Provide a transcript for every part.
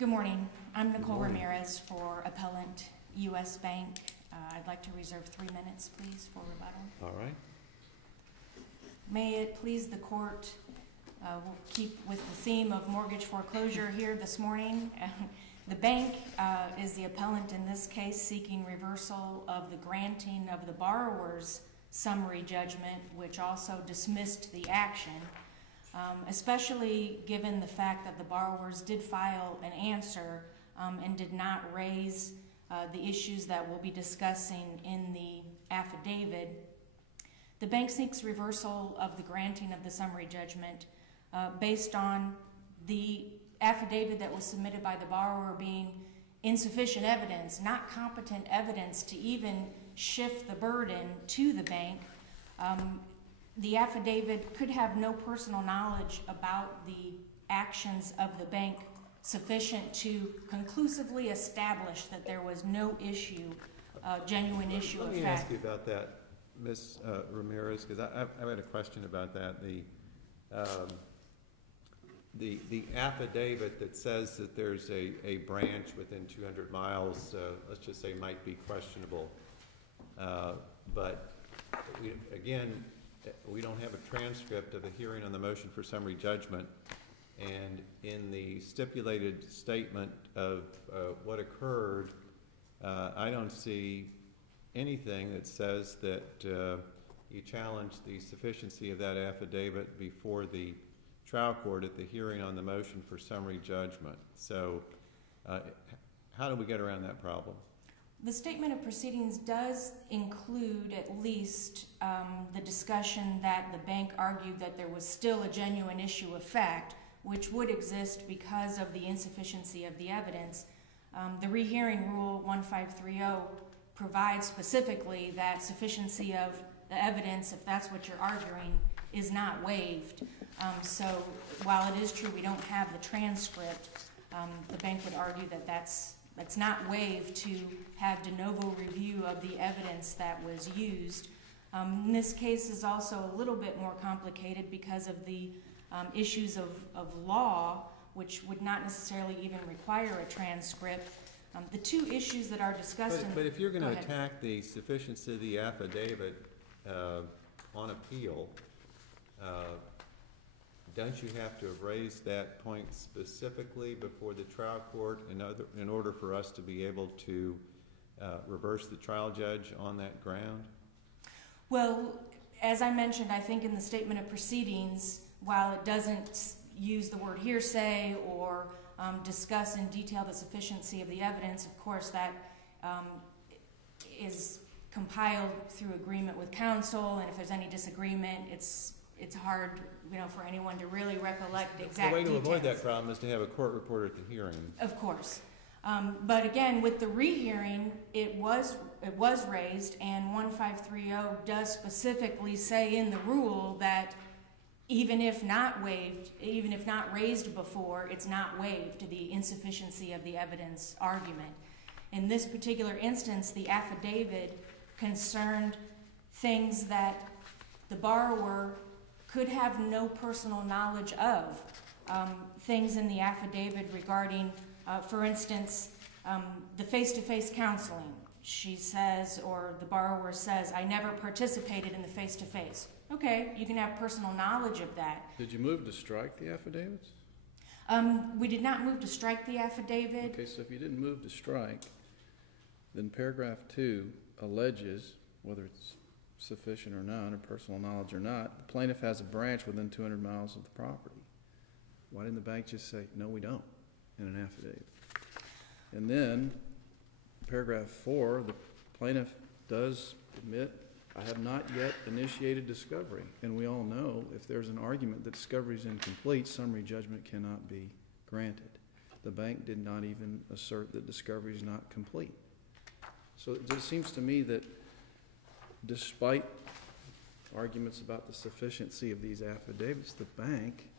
Good morning. I'm Nicole Ramirez for Appellant U.S. Bank. I'd like to reserve 3 minutes, please, for rebuttal. All right. May it please the court, we'll keep with the theme of mortgage foreclosure here this morning. The bank is the appellant in this case, seeking reversal of the granting of the borrower's summary judgment, which also dismissed the action. Especially given the fact that the borrowers did file an answer and did not raise the issues that we'll be discussing in the affidavit. The bank seeks reversal of the granting of the summary judgment based on the affidavit that was submitted by the borrower being insufficient evidence, not competent evidence to even shift the burden to the bank. The affidavit could have no personal knowledge about the actions of the bank sufficient to conclusively establish that there was no issue, genuine issue of fact. Let me ask you about that, Ms. Ramirez, because I've had a question about that. The affidavit that says that there's a branch within 200 miles, let's just say might be questionable, but again, we don't have a transcript of a hearing on the motion for summary judgment, and in the stipulated statement of what occurred, I don't see anything that says that you challenge the sufficiency of that affidavit before the trial court at the hearing on the motion for summary judgment. So how do we get around that problem? The statement of proceedings does include at least the discussion that the bank argued that there was still a genuine issue of fact, which would exist because of the insufficiency of the evidence. The rehearing rule 1530 provides specifically that sufficiency of the evidence, if that's what you're arguing, is not waived. So while it is true we don't have the transcript, the bank would argue that that's not waived to have de novo review of the evidence that was used. This case is also a little bit more complicated because of the issues of law, which would not necessarily even require a transcript. The two issues that are discussed But if you're going to attack the sufficiency of the affidavit on appeal, don't you have to have raised that point specifically before the trial court in order for us to be able to reverse the trial judge on that ground? Well, as I mentioned, I think in the statement of proceedings, while it doesn't use the word hearsay or discuss in detail the sufficiency of the evidence, of course that is compiled through agreement with counsel, and if there's any disagreement, it's hard, for anyone to really recollect the exact details. The way to avoid that problem is to have a court reporter at the hearing. Of course. But again, with the rehearing, it was raised, and 1530 does specifically say in the rule that even if not waived, even if not raised before, it's not waived to the insufficiency of the evidence argument. In this particular instance, the affidavit concerned things that the borrower could have no personal knowledge of. Things in the affidavit regarding, for instance, the face-to-face counseling. She says, or the borrower says, I never participated in the face-to-face. Okay, you can have personal knowledge of that. Did you move to strike the affidavits? We did not move to strike the affidavit. Okay, so if you didn't move to strike, then paragraph 2 alleges, whether it's sufficient or not, or personal knowledge or not, the plaintiff has a branch within 200 miles of the property. Why didn't the bank just say, no, we don't, in an affidavit? And then, paragraph 4, the plaintiff does admit, I have not yet initiated discovery. And we all know if there's an argument that discovery is incomplete, summary judgment cannot be granted. The bank did not even assert that discovery is not complete. So it just seems to me that despite arguments about the sufficiency of these affidavits, the bank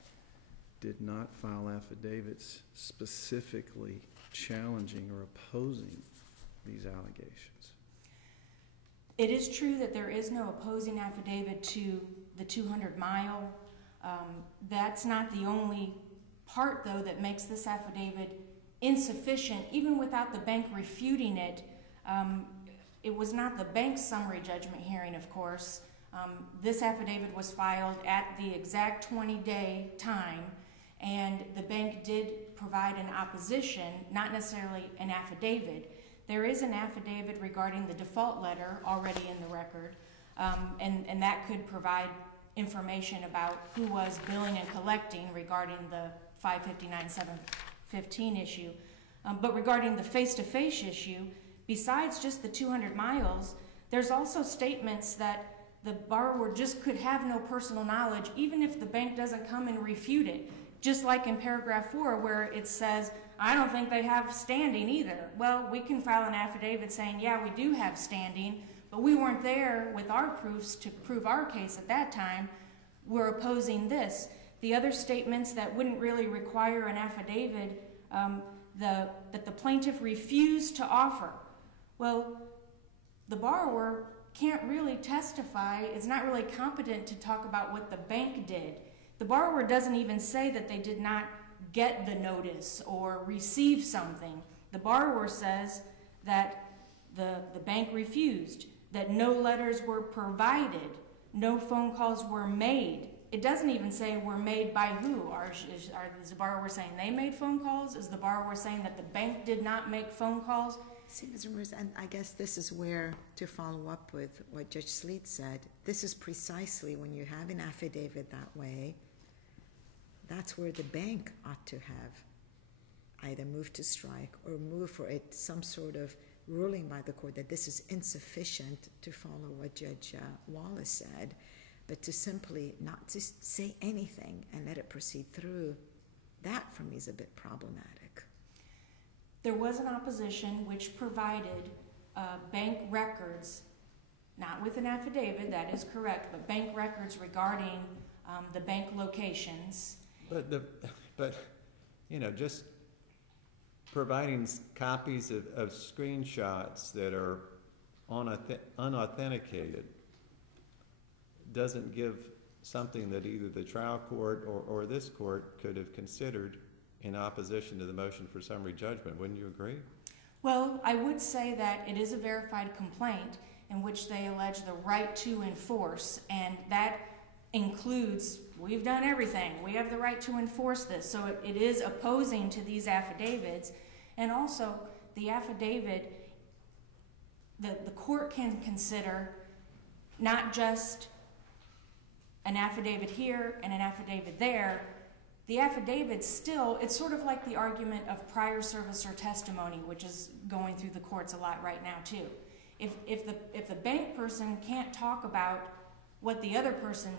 did not file affidavits specifically challenging or opposing these allegations. It is true that there is no opposing affidavit to the 200-mile. That's not the only part, though, that makes this affidavit insufficient, even without the bank refuting it. It was not the bank's summary judgment hearing, of course. This affidavit was filed at the exact 20-day time, and the bank did provide an opposition, not necessarily an affidavit. There is an affidavit regarding the default letter already in the record, and that could provide information about who was billing and collecting regarding the 559-715 issue. But regarding the face-to-face issue, besides just the 200 miles, there's also statements that the borrower just could have no personal knowledge, even if the bank doesn't come and refute it. Just like in paragraph 4, where it says, I don't think they have standing either. Well, we can file an affidavit saying, yeah, we do have standing, but we weren't there with our proofs to prove our case at that time. We're opposing this. The other statements that wouldn't really require an affidavit, that the plaintiff refused to offer. Well, the borrower can't really testify, is not really competent to talk about what the bank did. The borrower doesn't even say that they did not get the notice or receive something. The borrower says that the bank refused, that no letters were provided, no phone calls were made. It doesn't even say were made by who. Is the borrower saying they made phone calls? Is the borrower saying that the bank did not make phone calls? See, Mr. Morris, and I guess this is where, to follow up with what Judge Sleet said, this is precisely when you have an affidavit that way, that's where the bank ought to have either moved to strike or move for it some sort of ruling by the court that this is insufficient to follow what Judge Wallace said, but to simply not to say anything and let it proceed through, that for me is a bit problematic. There was an opposition which provided bank records, not with an affidavit, that is correct, but bank records regarding the bank locations. But you know, just providing copies of screenshots that are unauthenticated doesn't give something that either the trial court or this court could have considered in opposition to the motion for summary judgment. Wouldn't you agree? Well, I would say that it is a verified complaint in which they allege the right to enforce, and that includes, we've done everything, we have the right to enforce this, so it is opposing to these affidavits. And also, the affidavit, the court can consider not just an affidavit here and an affidavit there. The affidavit still, it's sort of like the argument of prior service or testimony, which is going through the courts a lot right now too. If the bank person can't talk about what the other person,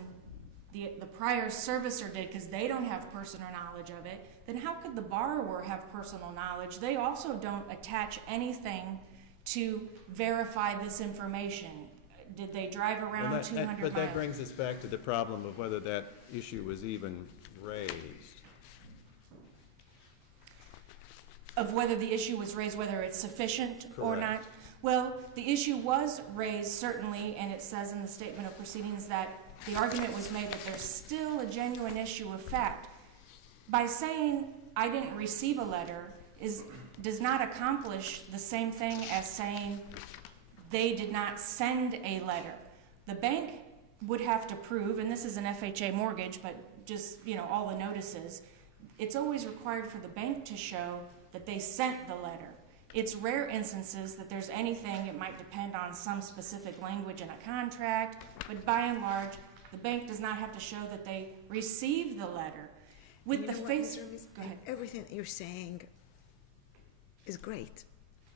the prior servicer did, because they don't have personal knowledge of it, then how could the borrower have personal knowledge? They also don't attach anything to verify this information. Did they drive around 200 miles? But that brings us back to the problem of whether that issue was even raised. Of whether the issue was raised, whether it's sufficient or not? Correct. Well, the issue was raised, certainly, and it says in the statement of proceedings that the argument was made that there's still a genuine issue of fact. By saying, I didn't receive a letter, does not accomplish the same thing as saying they did not send a letter. The bank would have to prove, and this is an FHA mortgage, but just, you know, all the notices, it's always required for the bank to show that they sent the letter. It's rare instances that there's anything, it might depend on some specific language in a contract, but by and large, the bank does not have to show that they received the letter. With the face, go ahead. Everything that you're saying is great.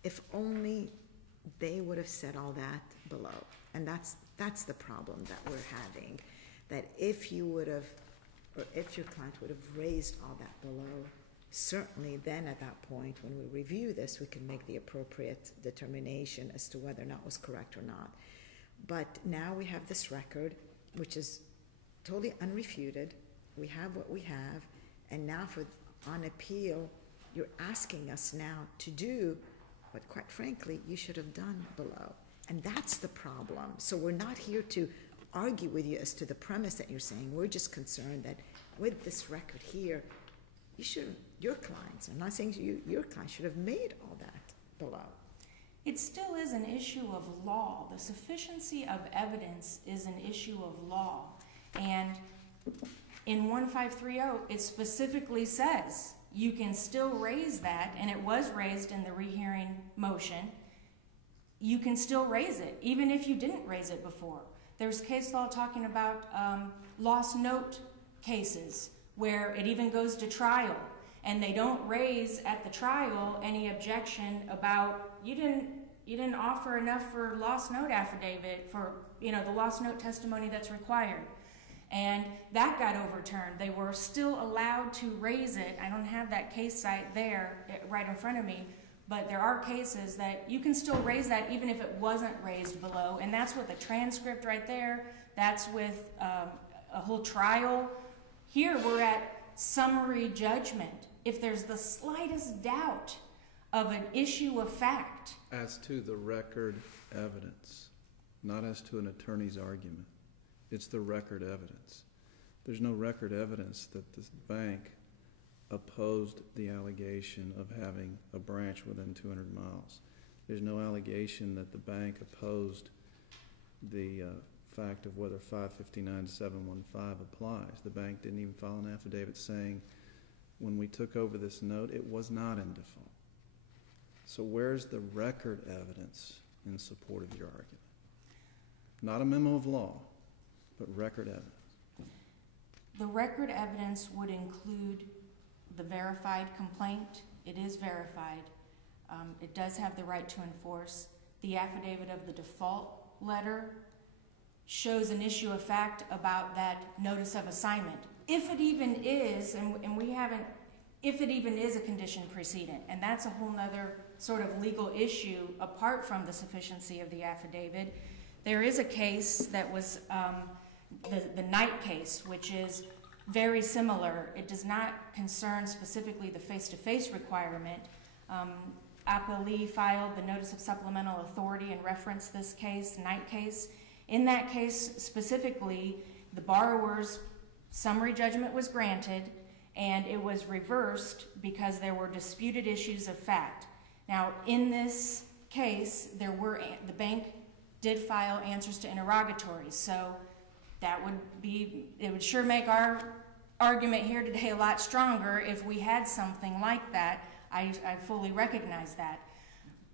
If only they would have said all that below. And that's the problem that we're having. That if you would have, or if your client would have raised all that below, certainly then at that point when we review this, we can make the appropriate determination as to whether or not it was correct or not. But now we have this record, which is totally unrefuted. We have what we have, and now on appeal, you're asking us now to do what, quite frankly, you should have done below. And that's the problem. So we're not here to argue with you as to the premise that you're saying. We're just concerned that with this record here, you should, your clients, I'm not saying you, your clients should have made all that below. It still is an issue of law. The sufficiency of evidence is an issue of law. And in 1530, it specifically says you can still raise that, and it was raised in the rehearing motion. You can still raise it, even if you didn't raise it before. There's case law talking about lost note cases where it even goes to trial, and they don't raise at the trial any objection about you didn't offer enough for lost note affidavit for the lost note testimony that's required. And that got overturned. They were still allowed to raise it. I don't have that case site there right in front of me, but there are cases that you can still raise that even if it wasn't raised below. And that's with a transcript right there. That's with a whole trial. Here we're at summary judgment. If there's the slightest doubt of an issue of fact. As to the record evidence, not as to an attorney's argument. It's the record evidence. There's no record evidence that the bank opposed the allegation of having a branch within 200 miles. There's no allegation that the bank opposed the fact of whether 559-715 applies. The bank didn't even file an affidavit saying when we took over this note, it was not in default. So where's the record evidence in support of your argument? Not a memo of law, but record evidence. The record evidence would include the verified complaint. It is verified. It does have the right to enforce. The affidavit of the default letter shows an issue of fact about that notice of assignment. If it even is, and we haven't, if it even is a condition precedent, and that's a whole nother sort of legal issue apart from the sufficiency of the affidavit. There is a case that was the Knight case, which is very similar. It does not concern specifically the face-to-face requirement. Appellee filed the notice of supplemental authority and referenced this case, Knight case. In that case specifically, the borrower's summary judgment was granted and it was reversed because there were disputed issues of fact. Now, in this case, the bank did file answers to interrogatories, so it would sure make our argument here today a lot stronger if we had something like that. I fully recognize that.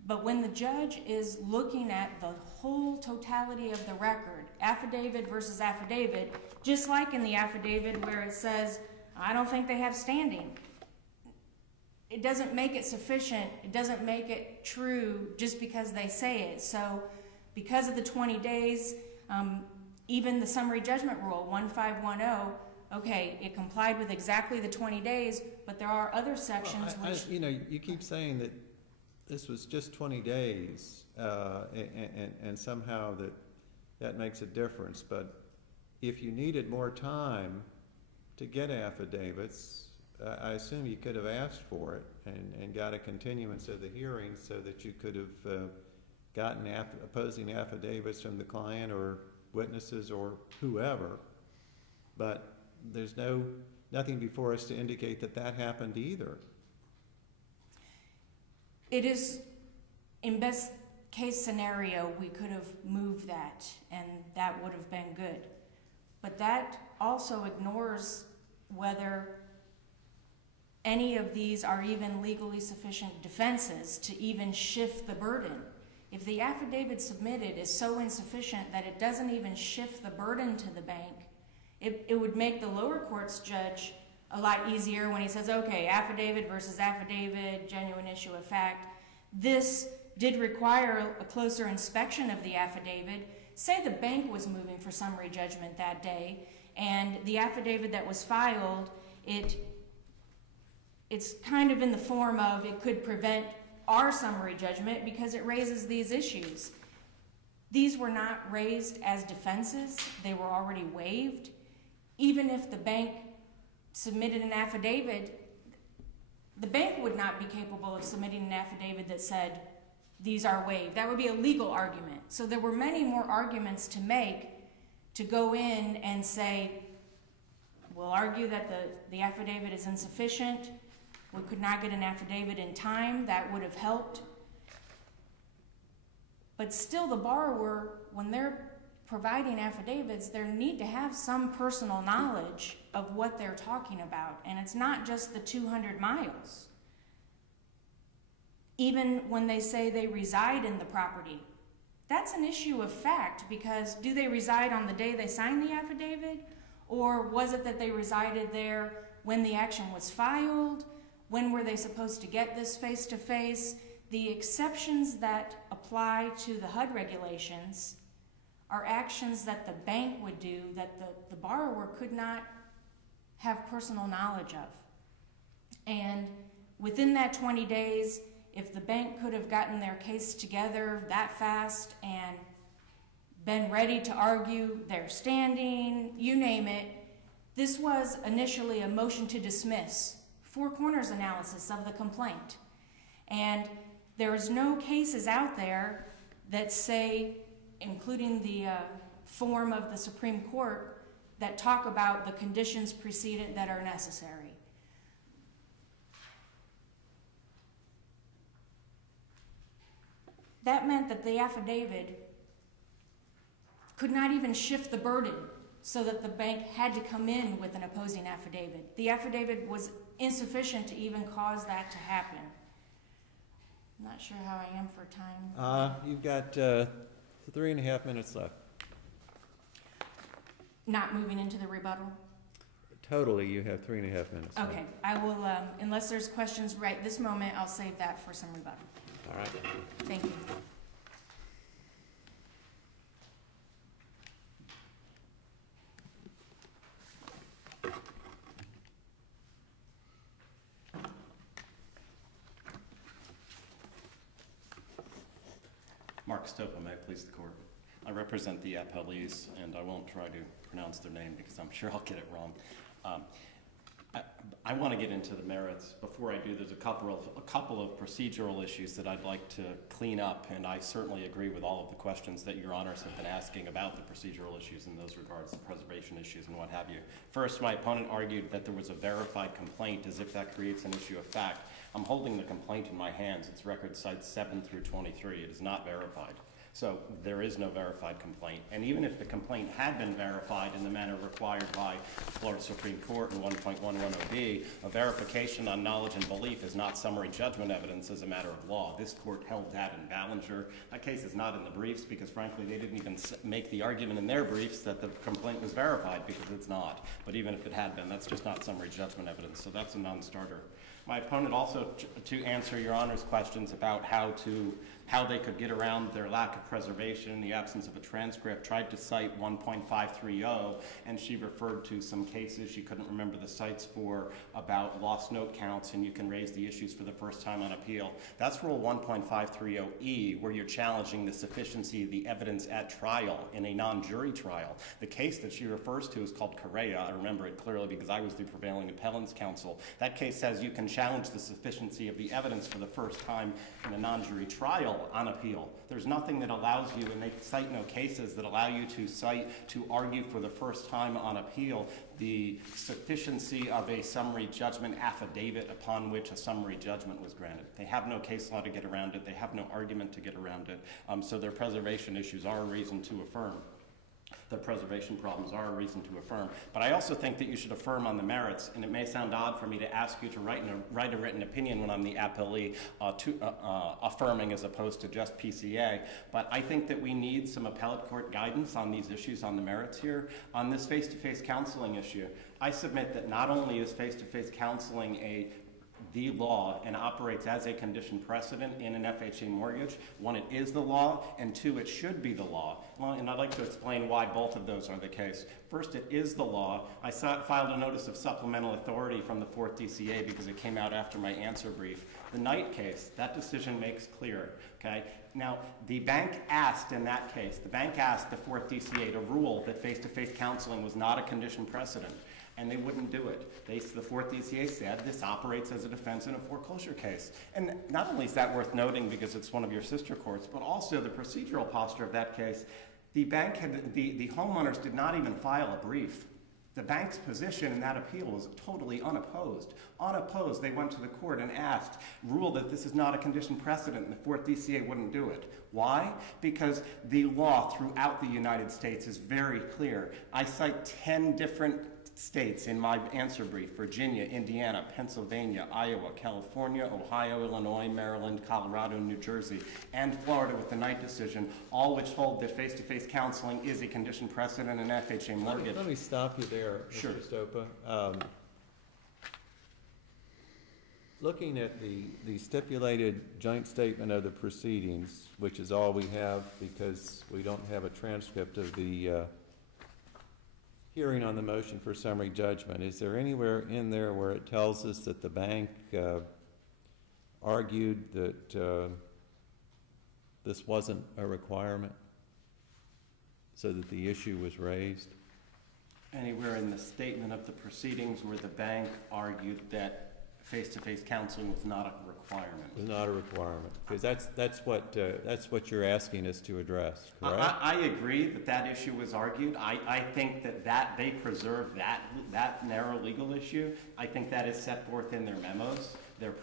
But when the judge is looking at the whole totality of the record, affidavit versus affidavit, just like in the affidavit where it says, I don't think they have standing, it doesn't make it sufficient, it doesn't make it true just because they say it. So because of the 20 days, even the summary judgment rule, 1510, okay, it complied with exactly the 20 days, but there are other sections which... you keep saying that this was just 20 days, and somehow that makes a difference, but if you needed more time to get affidavits, I assume you could have asked for it and got a continuance of the hearing so that you could have gotten opposing affidavits from the client or witnesses or whoever. But there's nothing before us to indicate that happened either. It is, in best case scenario, we could have moved that and that would have been good. But that also ignores whether any of these are even legally sufficient defenses to even shift the burden. If the affidavit submitted is so insufficient that it doesn't even shift the burden to the bank, it would make the lower court's judge a lot easier when he says, okay, affidavit versus affidavit, genuine issue of fact. This did require a closer inspection of the affidavit. Say the bank was moving for summary judgment that day, and the affidavit that was filed, it's kind of in the form of it could prevent our summary judgment because it raises these issues. These were not raised as defenses. They were already waived. Even if the bank submitted an affidavit, the bank would not be capable of submitting an affidavit that said these are waived. That would be a legal argument. So there were many more arguments to make to go in and say We'll argue that the affidavit is insufficient. We could not get an affidavit in time. That would have helped. But still, the borrower, when they're providing affidavits, they need to have some personal knowledge of what they're talking about. And it's not just the 200 miles. Even when they say they reside in the property, that's an issue of fact, because do they reside on the day they signed the affidavit? Or was it that they resided there when the action was filed? When were they supposed to get this face-to-face? The exceptions that apply to the HUD regulations are actions that the bank would do that the borrower could not have personal knowledge of. And within that 20 days, if the bank could have gotten their case together that fast and been ready to argue their standing, you name it, this was initially a motion to dismiss, four corners analysis of the complaint. And there's no cases out there that say, including the form of the Supreme Court, that talk about the conditions precedent that are necessary. That meant that the affidavit could not even shift the burden so that the bank had to come in with an opposing affidavit. The affidavit was insufficient to even cause that to happen. I'm not sure how I am for time. You've got 3.5 minutes left. Not moving into the rebuttal? Totally, you have 3.5 minutes. Okay, I will, unless there's questions right this moment, I'll save that for some rebuttal. All right. Thank you. Mark Stopa, may it please the court. I represent the appellees, and I won't try to pronounce their name because I'm sure I'll get it wrong. I want to get into the merits. Before I do, there's a couple of procedural issues that I'd like to clean up, and I certainly agree with all of the questions that your honors have been asking about the procedural issues in those regards, the preservation issues and what have you. First, my opponent argued that there was a verified complaint, as if that creates an issue of fact. I'm holding the complaint in my hands. It's record sites 7 through 23. It is not verified. So there is no verified complaint. And even if the complaint had been verified in the manner required by Florida Supreme Court in 1.110B, a verification on knowledge and belief is not summary judgment evidence as a matter of law. This court held that in Ballinger. That case is not in the briefs because, frankly, they didn't even make the argument in their briefs that the complaint was verified, because it's not. But even if it had been, that's just not summary judgment evidence. So that's a non-starter. My opponent also, to answer your Honor's questions about how they could get around their lack of preservation in the absence of a transcript, tried to cite 1.530, and she referred to some cases she couldn't remember the cites for about lost note counts, and you can raise the issues for the first time on appeal. That's Rule 1.530E, where you're challenging the sufficiency of the evidence at trial in a non-jury trial. The case that she refers to is called Correa. I remember it clearly because I was the prevailing appellant's counsel. That case says you can challenge the sufficiency of the evidence for the first time in a non-jury trial on appeal. There's nothing that allows you, and they cite no cases that allow you to argue for the first time on appeal the sufficiency of a summary judgment affidavit upon which a summary judgment was granted. They have no case law to get around it. They have no argument to get around it. So their preservation issues are a reason to affirm. The preservation problems are a reason to affirm. But I also think that you should affirm on the merits, and it may sound odd for me to ask you to write a written opinion when I'm the appellee affirming as opposed to just PCA, but I think that we need some appellate court guidance on these issues on the merits here. On this face-to-face counseling issue, I submit that not only is face-to-face counseling the law and operates as a condition precedent in an FHA mortgage. One, it is the law, and two, it should be the law. Well, and I'd like to explain why both of those are the case. First, it is the law. I filed a notice of supplemental authority from the 4th DCA because it came out after my answer brief. The Knight case, that decision makes clear, okay? Now, the bank asked in that case, the 4th DCA to rule that face-to-face counseling was not a condition precedent, and they wouldn't do it. The 4th DCA said this operates as a defense in a foreclosure case. And not only is that worth noting because it's one of your sister courts, but also the procedural posture of that case. The bank the homeowners did not even file a brief. The bank's position in that appeal was totally unopposed. Unopposed, they went to the court and asked, ruled that this is not a condition precedent, and the 4th DCA wouldn't do it. Why? Because the law throughout the United States is very clear. I cite 10 different states in my answer brief: Virginia, Indiana, Pennsylvania, Iowa, California, Ohio, Illinois, Maryland, Colorado, New Jersey, and Florida with the Knight decision, all which hold that face-to-face counseling is a condition precedent in FHA mortgage. Let me stop you there, Sure. Mr. Stopa. Looking at the stipulated joint statement of the proceedings, which is all we have because we don't have a transcript of the hearing on the motion for summary judgment, is there anywhere in there where it tells us that the bank argued that this wasn't a requirement, so that the issue was raised? Anywhere in the statement of the proceedings where the bank argued that face-to-face counseling was not a requirement? Was not a requirement, because that's what you're asking us to address, correct? I agree that that issue was argued. I think that they preserved that narrow legal issue. I think that is set forth in their memos, their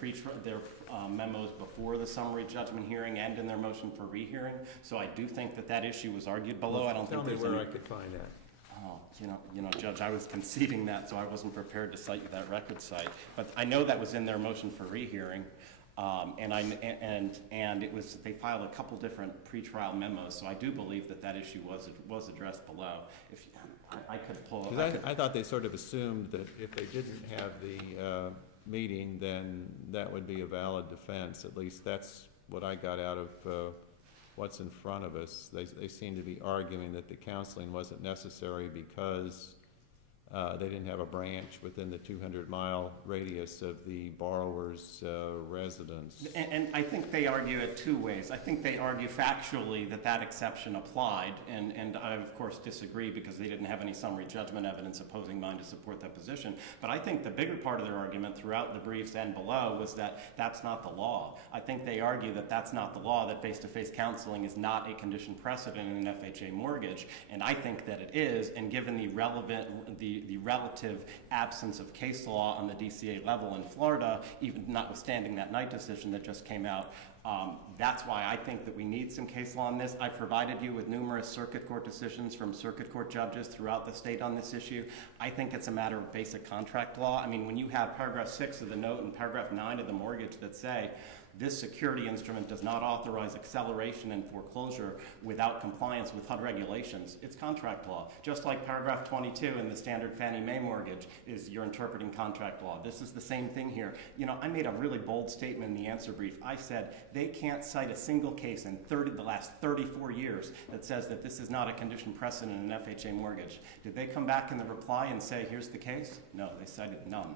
memos before the summary judgment hearing and in their motion for rehearing. So I do think that issue was argued below. I don't think there's Tell me where I could find that. Oh, you know, Judge, I was conceding that, so I wasn't prepared to cite you that record site. But I know that was in their motion for rehearing, and it was, they filed a couple different pretrial memos, so I do believe that issue was addressed below. If I could pull. I thought they sort of assumed that if they didn't have the meeting, then that would be a valid defense. At least that's what I got out of what's in front of us. They seem to be arguing that the counseling wasn't necessary because they didn't have a branch within the 200-mile radius of the borrower's residence. And I think they argue it two ways. I think they argue factually that exception applied, and I, of course, disagree because they didn't have any summary judgment evidence opposing mine to support that position. But I think the bigger part of their argument throughout the briefs and below was that that's not the law. I think they argue that that's not the law, that face-to-face counseling is not a condition precedent in an FHA mortgage, and I think that it is, and given the relative absence of case law on the DCA level in Florida, even notwithstanding that Knight decision that just came out, that's why I think that we need some case law on this. I provided you with numerous circuit court decisions from circuit court judges throughout the state on this issue. I think it's a matter of basic contract law. I mean, when you have paragraph 6 of the note and paragraph 9 of the mortgage that say, this security instrument does not authorize acceleration and foreclosure without compliance with HUD regulations. It's contract law. Just like paragraph 22 in the standard Fannie Mae mortgage is you're interpreting contract law. This is the same thing here. You know, I made a really bold statement in the answer brief. I said they can't cite a single case in the last 34 years that says that this is not a condition precedent in an FHA mortgage. Did they come back in the reply and say, here's the case? No, they cited none.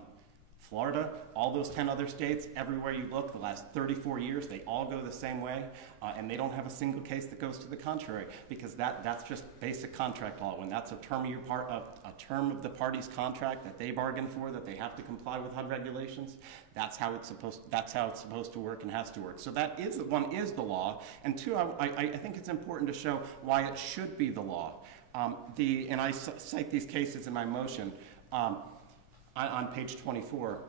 Florida, all those 10 other states, everywhere you look, the last 34 years, they all go the same way, and they don't have a single case that goes to the contrary, because that's just basic contract law. When that's a term of the party's contract that they bargained for, that they have to comply with HUD regulations, that's how it's supposed to work and has to work. So that is one is the law, and two, I think it's important to show why it should be the law. And I cite these cases in my motion. On page 24,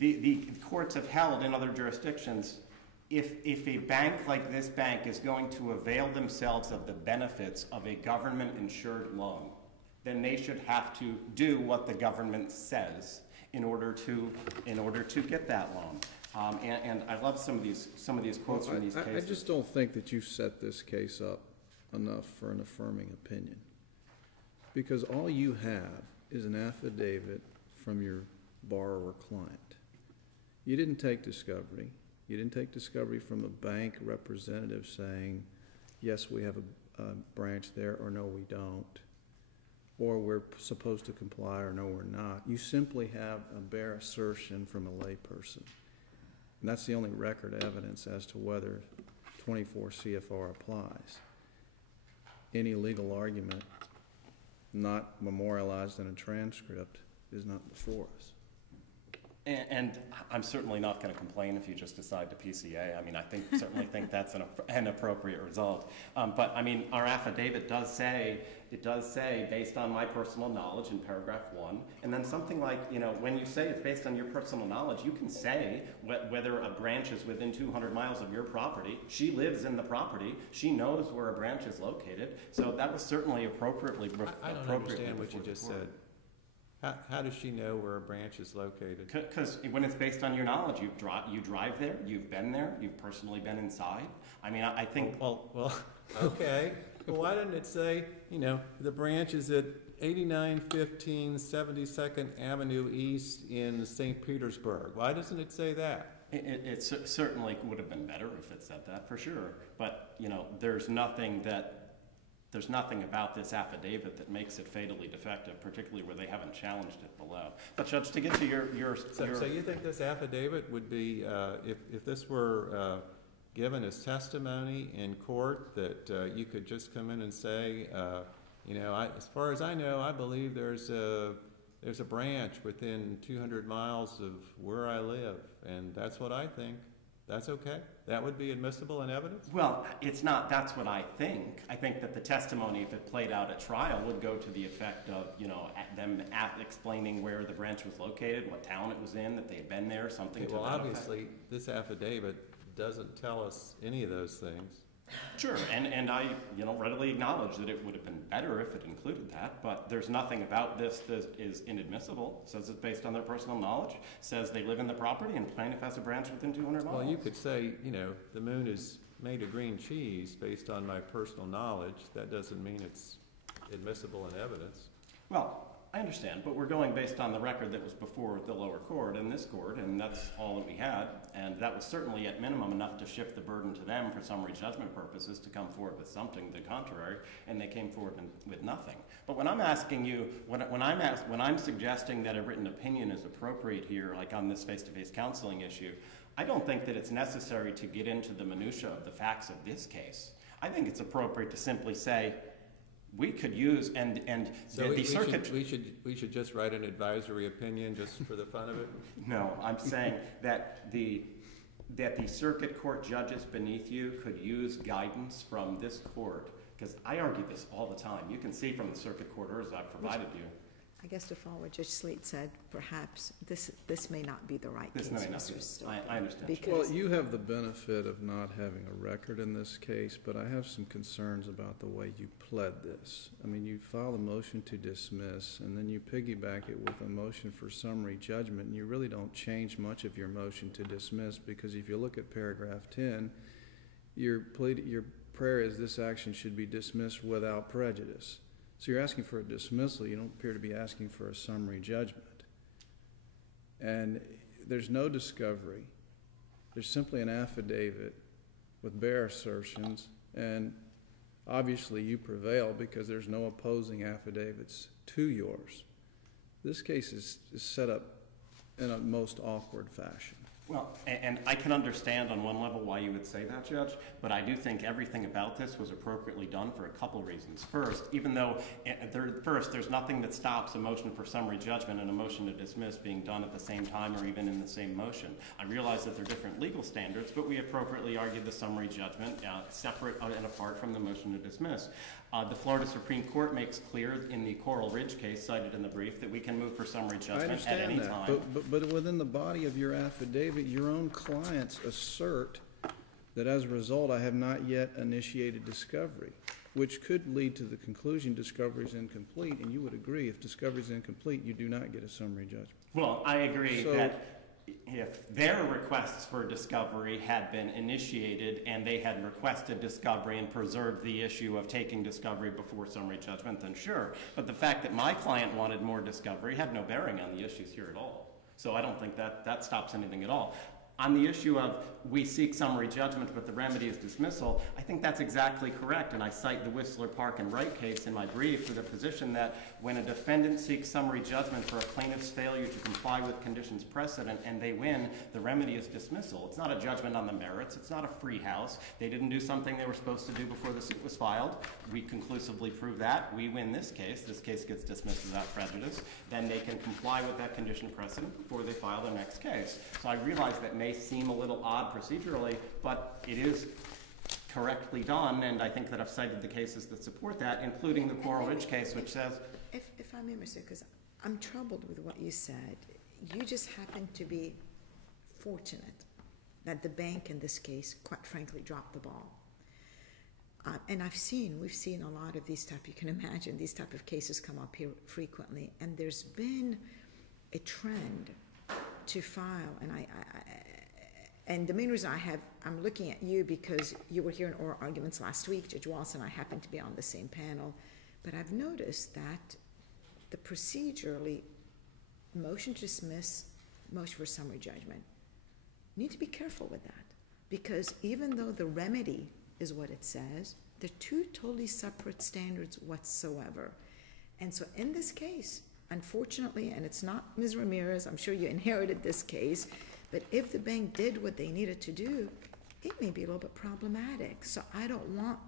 the courts have held in other jurisdictions, if a bank like this bank is going to avail themselves of the benefits of a government-insured loan, then they should have to do what the government says in order to get that loan. And I love some of these quotes from these cases. I just don't think that you set this case up enough for an affirming opinion, because all you have is an affidavit from your borrower client. You didn't take discovery. You didn't take discovery from a bank representative saying, yes, we have a branch there, or no, we don't, or we're supposed to comply, or no, we're not. You simply have a bare assertion from a layperson. And that's the only record evidence as to whether 24 CFR applies. Any legal argument not memorialized in a transcript is not before us. And I'm certainly not going to complain if you just decide to PCA. I mean, certainly think that's an appropriate result. But I mean, our affidavit does say, based on my personal knowledge in paragraph 1, and then something like, you know, when you say it's based on your personal knowledge, you can say whether a branch is within 200 miles of your property. She lives in the property. She knows where a branch is located. So that was certainly appropriately. I don't understand what you just said. How does she know where a branch is located? Because when it's based on your knowledge, you drive there, you've been there, you've personally been inside. I mean, I think... Well, okay. Well, why didn't it say, you know, the branch is at 8915 72nd Avenue East in St. Petersburg? Why doesn't it say that? It certainly would have been better if it said that, for sure. But, you know, there's nothing about this affidavit that makes it fatally defective, particularly where they haven't challenged it below. But Judge, to get to your So you think this affidavit would be, if this were given as testimony in court, that you could just come in and say, you know, as far as I know, I believe there's a branch within 200 miles of where I live, and that's what I think. That's okay? That would be admissible in evidence? Well, it's not. That's what I think. I think that the testimony, if it played out at trial, would go to the effect of, you know, them explaining where the branch was located, what town it was in, that they had been there, something to that effect. Well, obviously, this affidavit doesn't tell us any of those things. Sure, and I, you know, readily acknowledge that it would have been better if it included that, but there's nothing about this that is inadmissible. It says it's based on their personal knowledge, says they live in the property, and plaintiff has a branch within 200 miles. Well, you could say, you know, the moon is made of green cheese based on my personal knowledge. That doesn't mean it's admissible in evidence. Well, I understand, but we're going based on the record that was before the lower court and this court, and that's all that we had, and that was certainly at minimum enough to shift the burden to them for summary judgment purposes to come forward with something to the contrary, and they came forward with nothing. But when I'm asking you, when I'm suggesting that a written opinion is appropriate here, like on this face-to-face counseling issue, I don't think that it's necessary to get into the minutia of the facts of this case. I think it's appropriate to simply say, we could use, So we should just write an advisory opinion just for the fun of it? No, I'm saying that the circuit court judges beneath you could use guidance from this court, because I argue this all the time. You can see from the circuit court orders I've provided you. I guess to follow what Judge Slate said, perhaps this may not be the right case. This may not Mr. be. Stokely, I understand. because- Well, you have the benefit of not having a record in this case, but I have some concerns about the way you pled this. I mean, you file a motion to dismiss, and then you piggyback it with a motion for summary judgment, and you really don't change much of your motion to dismiss, because if you look at paragraph 10, your prayer is this action should be dismissed without prejudice. So you're asking for a dismissal. You don't appear to be asking for a summary judgment. And there's no discovery. There's simply an affidavit with bare assertions, and obviously you prevail because there's no opposing affidavits to yours. This case is set up in a most awkward fashion. Well, and I can understand on one level why you would say that, Judge, but I do think everything about this was appropriately done for a couple of reasons. First, even though there's nothing that stops a motion for summary judgment and a motion to dismiss being done at the same time or even in the same motion. I realize that they're different legal standards, but we appropriately argued the summary judgment separate and apart from the motion to dismiss. The Florida Supreme Court makes clear in the Coral Ridge case cited in the brief that we can move for summary judgment at any time. But within the body of your affidavit, your own clients assert that as a result, I have not yet initiated discovery, which could lead to the conclusion discovery is incomplete, and you would agree if discovery is incomplete, you do not get a summary judgment. Well, I agree that if their requests for discovery had been initiated and they had requested discovery and preserved the issue of taking discovery before summary judgment, then sure. But the fact that my client wanted more discovery had no bearing on the issues here at all. So I don't think that stops anything at all. On the issue of we seek summary judgment but the remedy is dismissal, I think that's exactly correct, and I cite the Whistler Park and Wright case in my brief for the position that when a defendant seeks summary judgment for a plaintiff's failure to comply with conditions precedent and they win, the remedy is dismissal. It's not a judgment on the merits. It's not a free house. They didn't do something they were supposed to do before the suit was filed. We conclusively prove that. We win this case. This case gets dismissed without prejudice. Then they can comply with that condition precedent before they file their next case. So I realize that may seem a little odd procedurally, but it is correctly done, and I think that I've cited the cases that support that, including the Coral Ridge case, which says... If I may, Mr., because I'm troubled with what you said. You just happen to be fortunate that the bank in this case, quite frankly, dropped the ball. And we've seen a lot of these type, you can imagine, these type of cases come up here frequently, and there's been a trend to file, and the main reason I'm looking at you because you were here in oral arguments last week, Judge Walsh and I happened to be on the same panel, but I've noticed that the procedurally motion to dismiss, motion for summary judgment, you need to be careful with that, because even though the remedy is what it says, they're two totally separate standards whatsoever. And so in this case, unfortunately, and it's not Ms. Ramirez, I'm sure you inherited this case, but if the bank did what they needed to do, it may be a little bit problematic. So I don't want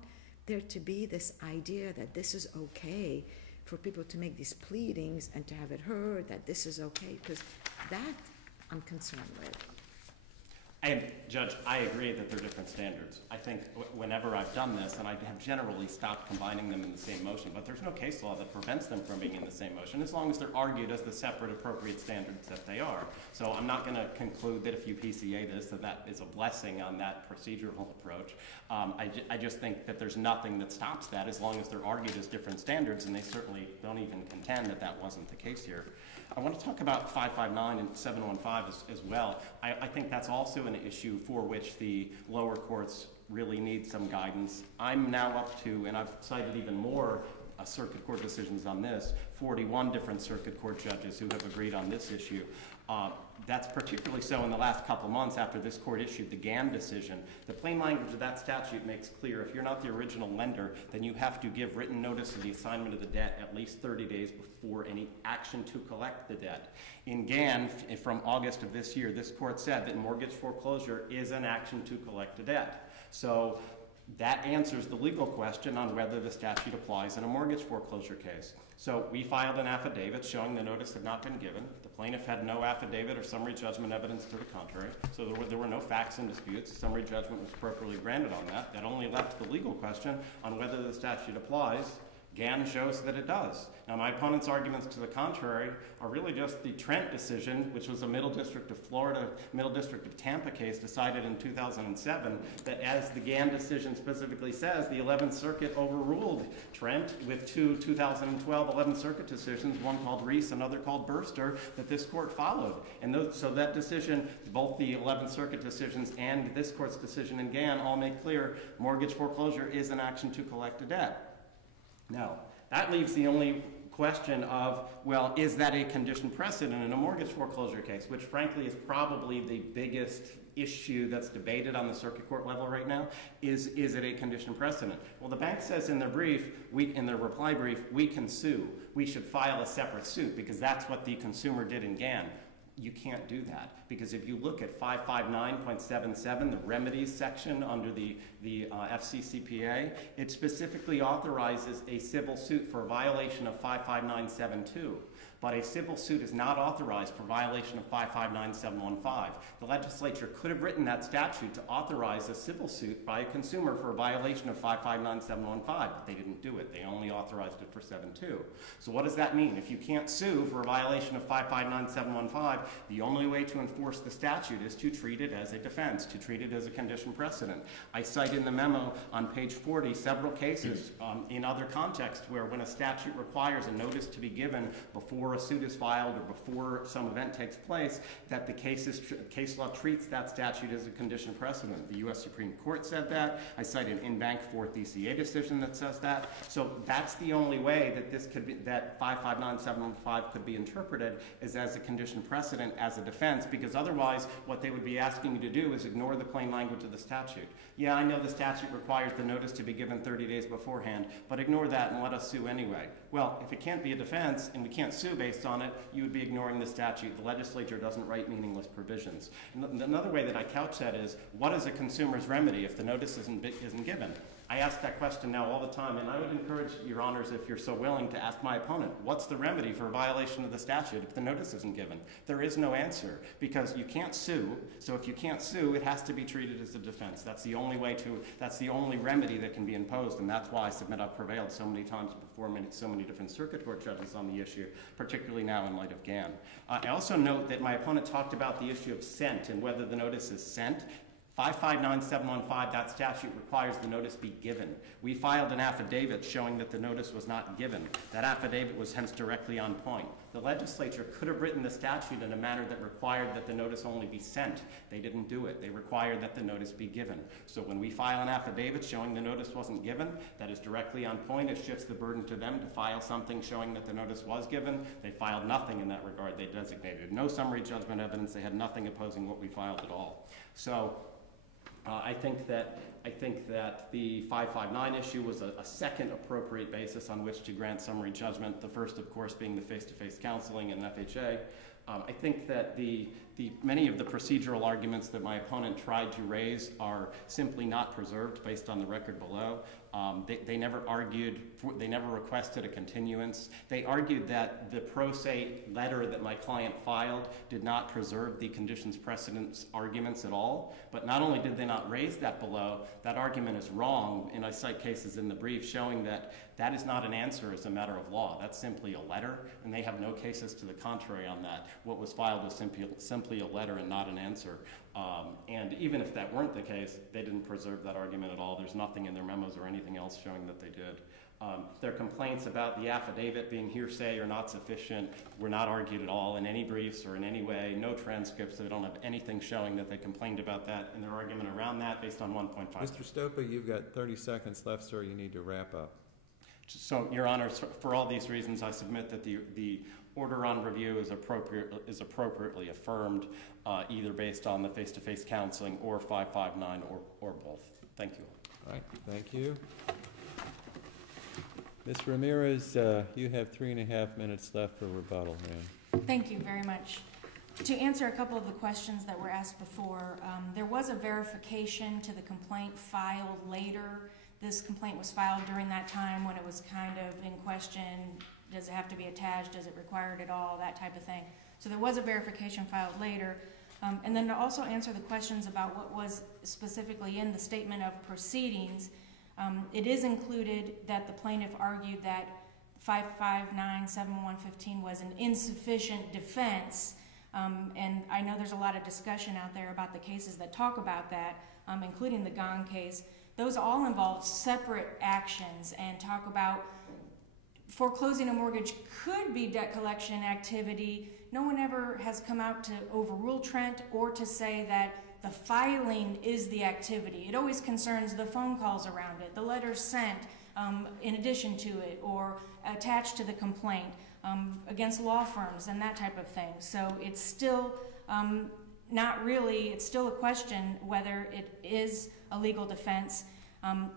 there to be this idea that this is okay for people to make these pleadings and to have it heard that this is okay, because that I'm concerned with. And Judge, I agree that they're different standards. I think whenever I've done this, and I have generally stopped combining them in the same motion, but there's no case law that prevents them from being in the same motion as long as they're argued as the separate appropriate standards that they are. So I'm not going to conclude that if you PCA this, that is a blessing on that procedural approach. I just think that there's nothing that stops that as long as they're argued as different standards, and they certainly don't even contend that that wasn't the case here. I want to talk about 559 and 715 as well. I think that's also an issue for which the lower courts really need some guidance. I'm now up to, and I've cited even more circuit court decisions on this, 41 different circuit court judges who have agreed on this issue. That's particularly so in the last couple months after this court issued the GAN decision. The plain language of that statute makes clear if you're not the original lender, then you have to give written notice of the assignment of the debt at least 30 days before any action to collect the debt. In GAN, from August of this year, this court said that mortgage foreclosure is an action to collect a debt. So that answers the legal question on whether the statute applies in a mortgage foreclosure case. So we filed an affidavit showing the notice had not been given. The plaintiff had no affidavit or summary judgment evidence to the contrary. So there were no facts and disputes. Summary judgment was appropriately granted on that. That only left the legal question on whether the statute applies. GAN shows that it does. Now, my opponent's arguments to the contrary are really just the Trent decision, which was a Middle District of Florida, Middle District of Tampa case decided in 2007, that as the GAN decision specifically says, the 11th Circuit overruled Trent with two 2012 11th Circuit decisions, one called Reese, another called Burster, that this court followed. And so that decision, both the 11th Circuit decisions and this court's decision in GAN all make clear mortgage foreclosure is an action to collect a debt. Now, that leaves the only question of, well, is that a condition precedent in a mortgage foreclosure case, which frankly is probably the biggest issue that's debated on the circuit court level right now. Is it a condition precedent? Well, the bank says in their brief, in their reply brief, we can sue. We should file a separate suit because that's what the consumer did in GAN. You can't do that because if you look at 559.77, the remedies section under the FCCPA, it specifically authorizes a civil suit for a violation of 559.72. But a civil suit is not authorized for violation of 559.715. The legislature could have written that statute to authorize a civil suit by a consumer for a violation of 559.715, but they didn't do it. They only authorized it for 7.2. So what does that mean? If you can't sue for a violation of 559.715, the only way to enforce the statute is to treat it as a defense, to treat it as a condition precedent. I cite in the memo on page 40 several cases in other contexts where when a statute requires a notice to be given before before a suit is filed or before some event takes place, that the case law treats that statute as a condition precedent. The U.S. Supreme Court said that. I cite an in-bank 4th ECA decision that says that. So that's the only way that this could be, that 559.715 could be interpreted, is as a condition precedent as a defense, because otherwise what they would be asking you to do is ignore the plain language of the statute. Yeah, I know the statute requires the notice to be given 30 days beforehand, but ignore that and let us sue anyway. Well, if it can't be a defense and we can't sue based on it, you would be ignoring the statute. The legislature doesn't write meaningless provisions. Another way that I couch that is, what is a consumer's remedy if the notice isn't given? I ask that question now all the time, and I would encourage your honors, if you're so willing, to ask my opponent, what's the remedy for a violation of the statute if the notice isn't given? There is no answer, because you can't sue. So if you can't sue, it has to be treated as a defense. That's the only way to, that's the only remedy that can be imposed, and that's why I submit I've prevailed so many times before so many different circuit court judges on the issue, particularly now in light of Gann. I also note that my opponent talked about the issue of sent and whether the notice is sent. 559.715, that statute requires the notice be given. We filed an affidavit showing that the notice was not given. That affidavit was hence directly on point. The legislature could have written the statute in a manner that required that the notice only be sent. They didn't do it. They required that the notice be given. So when we file an affidavit showing the notice wasn't given, that is directly on point. It shifts the burden to them to file something showing that the notice was given. They filed nothing in that regard. They designated no summary judgment evidence. They had nothing opposing what we filed at all. So I think that the 559 issue was a second appropriate basis on which to grant summary judgment, the first, of course, being the face-to-face counseling and FHA. I think that many of the procedural arguments that my opponent tried to raise are simply not preserved based on the record below. They never argued, they never requested a continuance. They argued that the pro se letter that my client filed did not preserve the conditions precedents arguments at all. But not only did they not raise that below, that argument is wrong. And I cite cases in the brief showing that that is not an answer as a matter of law. That's simply a letter, and they have no cases to the contrary on that. What was filed was simply a letter and not an answer. And even if that weren't the case, they didn't preserve that argument at all. There's nothing in their memos or anything else showing that they did. Their complaints about the affidavit being hearsay or not sufficient were not argued at all in any briefs or in any way. No transcripts. They don't have anything showing that they complained about that in their argument around that based on 1.5. Mr. Stopa, you've got 30 seconds left, sir. You need to wrap up. So, Your Honor, for all these reasons, I submit that the order on review is appropriately affirmed, either based on the face-to-face counseling or 559 or both. Thank you. All right, thank you. Ms. Ramirez, you have 3.5 minutes left for rebuttal, ma'am. Thank you very much. To answer a couple of the questions that were asked before, there was a verification to the complaint filed later. This complaint was filed during that time when it was kind of in question. Does it have to be attached? Does it require it at all? That type of thing. So there was a verification filed later. And then to also answer the questions about what was specifically in the statement of proceedings, it is included that the plaintiff argued that 559.7115 was an insufficient defense. And I know there's a lot of discussion out there about the cases that talk about that, including the Gong case. Those all involve separate actions and talk about foreclosing a mortgage could be debt collection activity. No one ever has come out to overrule Trent or to say that the filing is the activity. It always concerns the phone calls around it, the letters sent in addition to it, or attached to the complaint against law firms and that type of thing. So it's still not really, it's still a question whether it is a legal defense.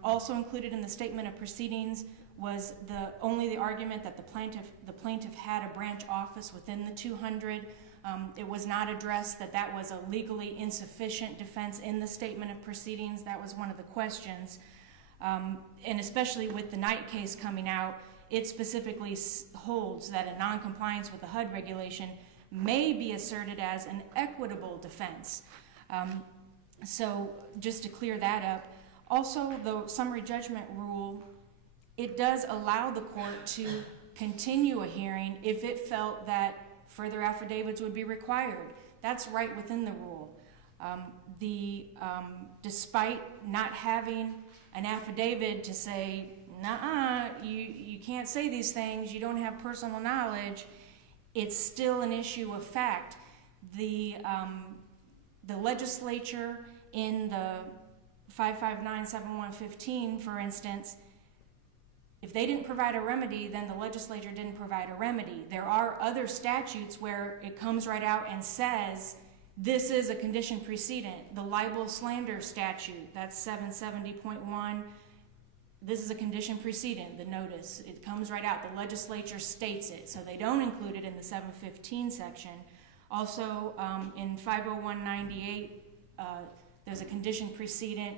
Also included in the statement of proceedings was only the argument that the plaintiff had a branch office within the 200. It was not addressed that that was a legally insufficient defense in the statement of proceedings. That was one of the questions. And especially with the Knight case coming out, it specifically holds that a noncompliance with the HUD regulation may be asserted as an equitable defense. So just to clear that up, also the summary judgment rule, it does allow the court to continue a hearing if it felt that further affidavits would be required. That's right within the rule. Despite not having an affidavit to say, nuh-uh, you can't say these things, you don't have personal knowledge, it's still an issue of fact. The legislature in the 5597115, for instance, if they didn't provide a remedy, then the legislature didn't provide a remedy. There are other statutes where it comes right out and says, this is a condition precedent. The libel slander statute, that's 770.1. This is a condition precedent, the notice. It comes right out. The legislature states it, so they don't include it in the 715 section. Also, in 50198, there's a condition precedent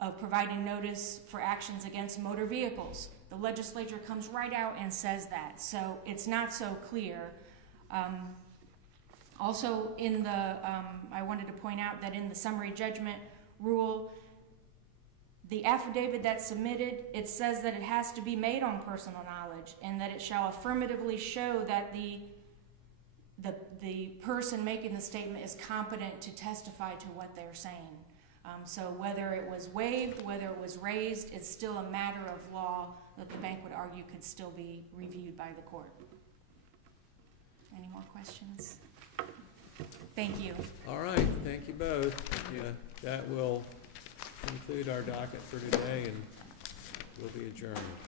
of providing notice for actions against motor vehicles. The legislature comes right out and says that, so it's not so clear. Also, in the, I wanted to point out that in the summary judgment rule, the affidavit that's submitted, it says that it has to be made on personal knowledge and that it shall affirmatively show that the person making the statement is competent to testify to what they're saying. So whether it was waived, whether it was raised, it's still a matter of law that the bank would argue could still be reviewed by the court. Any more questions? Thank you. All right, thank you both. Yeah, that will conclude our docket for today, and we'll be adjourned.